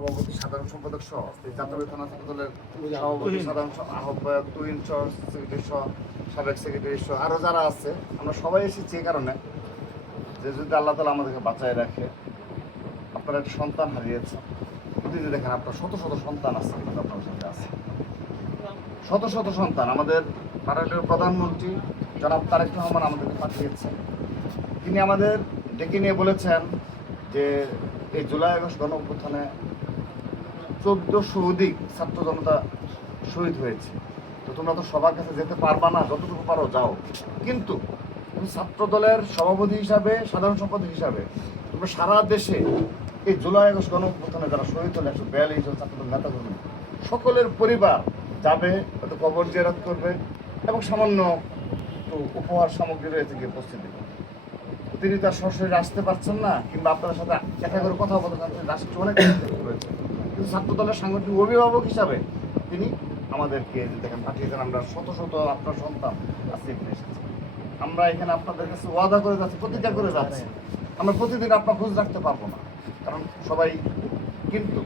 সভাপতি সাধারণ সম্পাদক সহ জাতীয় থানা দলের সভাপতি সাধারণ আহ্বায়ক তুহিন সহ সেক্রেটারি সহ সাবেক সেক্রেটারি সহ আরও যারা আছে, আমরা সবাই এসেছি এই কারণে যে যদি আল্লাহ তালা আমাদেরকে বাঁচায় রাখে। আপনারা একটা সন্তান হারিয়েছেন, প্রতিদিন দেখেন আপনার শত শত সন্তান আছে, কিন্তু আপনার সাথে আছে শত শত সন্তান। আমাদের ভারতের প্রধানমন্ত্রী জনাব তারেক রহমান আমাদেরকে পাঠিয়েছেন, তিনি আমাদের ডেকে নিয়ে বলেছেন যে এই জুলাই আগস্ট গণ অভ্যুত্থানে 1400 অধিক ছাত্র জনতা শহীদ হয়েছে। তো তোমরা তো সবার কাছে যেতে পারবা না, যতটুকু পারো যাও, কিন্তু ছাত্র দলের সভাপতি হিসাবে, সাধারণ সম্পাদক হিসাবে তোমরা সারা দেশে এই জুলাই আগস্ট গণ অভ্যুত্থানে যারা শহীদ হলে 142 জন ছাত্রদল নেতা কর্মী সকলের পরিবার যাবে, হয়তো কবর জিয়ারত করবে এবং সামান্য একটু উপহার সামগ্রী রয়েছে গিয়ে উপস্থিত দেবে। তিনি তার সরাসরি আসতে পারছেন না, কিংবা আপনার সাথে দেখা করে কথা বলতে চাচ্ছেন, রাষ্ট্র অনেক রয়েছে, কিন্তু ছাত্র দলের সাংগঠনিক অভিভাবক হিসাবে তিনি আমাদেরকে দেখেন পাঠিয়েছেন। আমরা শত শত আপনার সন্তান আজকে এখানে এসেছি, আমরা এখানে আপনাদের কাছে ওয়াদা করে যাচ্ছি, প্রতিজ্ঞা করে যাচ্ছি, আমরা প্রতিদিন আপনার খোঁজ রাখতে পারবো না, কারণ সবাই, কিন্তু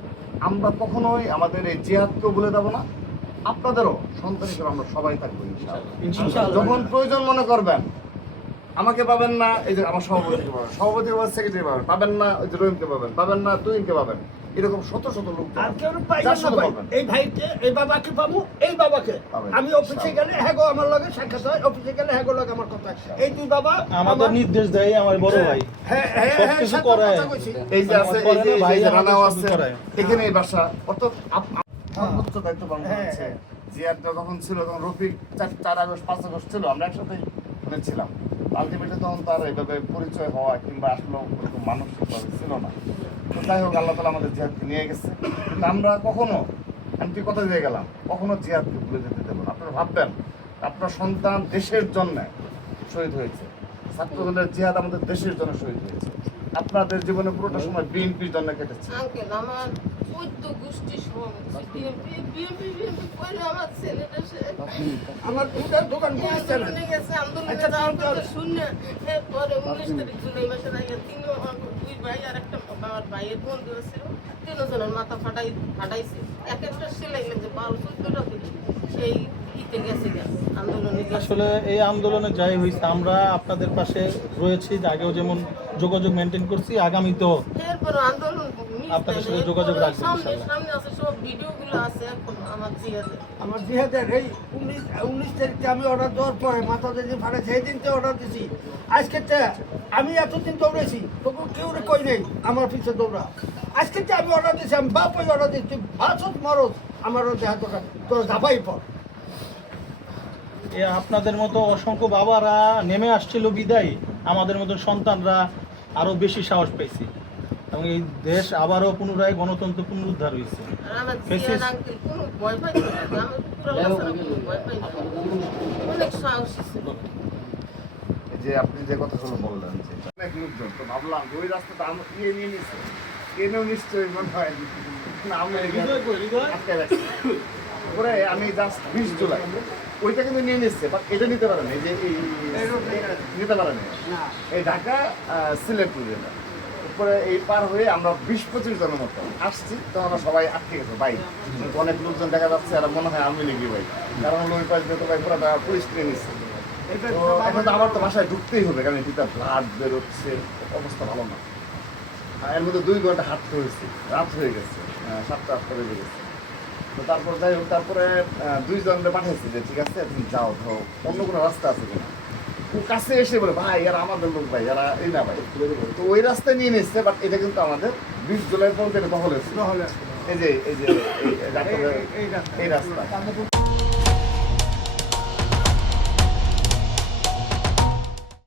আমরা কখনোই আমাদের এই জিহাদকেও বলে দেবো না, আপনাদেরও সন্তান হিসেবে আমরা সবাই থাকবো ইনশাআল্লাহ। যখন প্রয়োজন মনে করবেন আমাকে পাবেন না, এই যে আমার সভাপতিকে পাবেন, সভাপতি পাবেন, সেক্রেটারি পাবেন, পাবেন না ওই যে রহিমকে পাবেন, পাবেন না তুহিনকে পাবেন, এরকম শত শত লোক এই ভাইকে, এই বাবাকে পাবো, এই বাবাকে আমি অফিসে গেলে হ্যাঁ আমার লগে সাক্ষাৎ হয়, অফিসে গেলে হ্যাঁ লগে আমার কথা, এই দুই বাবা আমাদের নির্দেশ দেয় আমার বড় ভাই, হ্যাঁ সবকিছু করে। এই যে আছে, এই যে ভাই রানাও আছে এখানে, এই বাসা অর্থাৎ সর্বোচ্চ দায়িত্ব পালন করেছে। জিয়াদটা যখন ছিল তখন রফিক 4 আগস্ট 5 আগস্ট ছিল, আমরা একসাথেই ছিলাম। আলটিমেটলি তখন তার এইভাবে পরিচয় হওয়া কিংবা আসলে মানসিকভাবে ছিল না। তো যাই হোক, আল্লাহ তালা আমাদের জিহাদকে নিয়ে গেছে, কিন্তু আমরা কখনো, আমি কি কথা দিয়ে গেলাম, কখনো জিহাদকে ভুলে যেতে দেবো না। আপনারা ভাববেন আপনার সন্তান দেশের জন্য শহীদ হয়েছে, ছাত্র দলের জিহাদ আমাদের দেশের জন্য শহীদ হয়েছে। আপনাদের জীবনে পুরোটা সময় বিএনপির জন্য কেটেছে। আমার 14 গোষ্ঠী সভাপতি বিএনপি করে আমার ছেলেটা আমার দুটার দোকান আন্দোলনে গেছে, আন্দোলনে যাওয়ার কথা শুনে পরে 19 তারিখ জুলাই মাসের আগে দুই ভাই আর একটা আমার ভাইয়ের বন্ধু ছিল, 3 জনের মাথা ফাটাইছে, এক একটা সেলাই লাগছে 12-14টা করে। সেই ইতে গেছে আন্দোলনে। আসলে এই আন্দোলনে যাই হয়েছে, আমরা আপনাদের পাশে রয়েছি, আগেও যেমন যোগাযোগ মেনটেন করছি, আগামী তো এরপর আন্দোলন আপনাদের সাথে যোগাযোগ রাখবো ইনশাআল্লাহ। সামনে আছে, সব ভিডিওগুলো আছে এখন আমার জিহাদের এই 19 তারিখে আমি অর্ডার দেওয়ার পরে মাথা যেদিন ফাটে সেই দিনতে অর্ডার দিছি। আজকে আমি এতদিন দৌড়েছি, তবু কেউ কই নেই আমার পিছে দৌড়া। আজকে আমি অর্ডার দিচ্ছি, আমি বাপাই অর্ডার দিচ্ছি, বাসত মরস আমারও দেহা তোর ধাপাই পর। আপনাদের মতো অসংখ্য বাবারা নেমে আসছিল বিদায়, আমাদের মতো সন্তানরা আরো বেশি সাহস পেয়েছি, এবং এই দেশ আবারও পুনরায় গণতন্ত্র পুনরুদ্ধার হয়েছে। যে আপনি যে কথাগুলো বললেন, অনেক লোকজন, তো ভাবলাম ওই রাস্তাটা আমরা নিয়ে নিচ্ছে, এনেও নিশ্চয়ই মনে হয় পরে আমি জাস্ট 20 জুলাই ওইটা কিন্তু নিয়ে নিচ্ছে, বাট এটা নিতে পারেন, এই যে নিতে পারেন এই ঢাকা সিলেট রুটে। এরপরে এই পার হয়ে আমরা 20-25 জনের মতো আসছি, তো আমরা সবাই আটকে গেছে বাইক, অনেক লোকজন দেখা যাচ্ছে আর মনে হয় আমি লিখি ভাই, কারণ ওই পাশ দিয়ে তো ভাই পুরো পুলিশ নিয়ে নিচ্ছে। তো এখন তো আমার তো বাসায় ঢুকতেই হবে, কারণ এটা ব্লাড বেরোচ্ছে, অবস্থা ভালো না। এর মধ্যে 2 ঘন্টা হাঁটতে হয়েছে, রাত হয়ে গেছে, 7-8 বেজে গেছে। তো তারপর যাই হোক, তারপরে 2 জনকে পাঠিয়েছি যে ঠিক আছে তুমি যাও, ধরো অন্য কোনো রাস্তা আছে কিনা। ও কাছে এসে বলে ভাই এরা আমাদের লোক, ভাই এরা এই না ভাই, তো ওই রাস্তায় নিয়ে নিচ্ছে। বাট এটা কিন্তু আমাদের 20 জুলাই পর্যন্ত দখল হয়েছে, এই যে এই রাস্তা।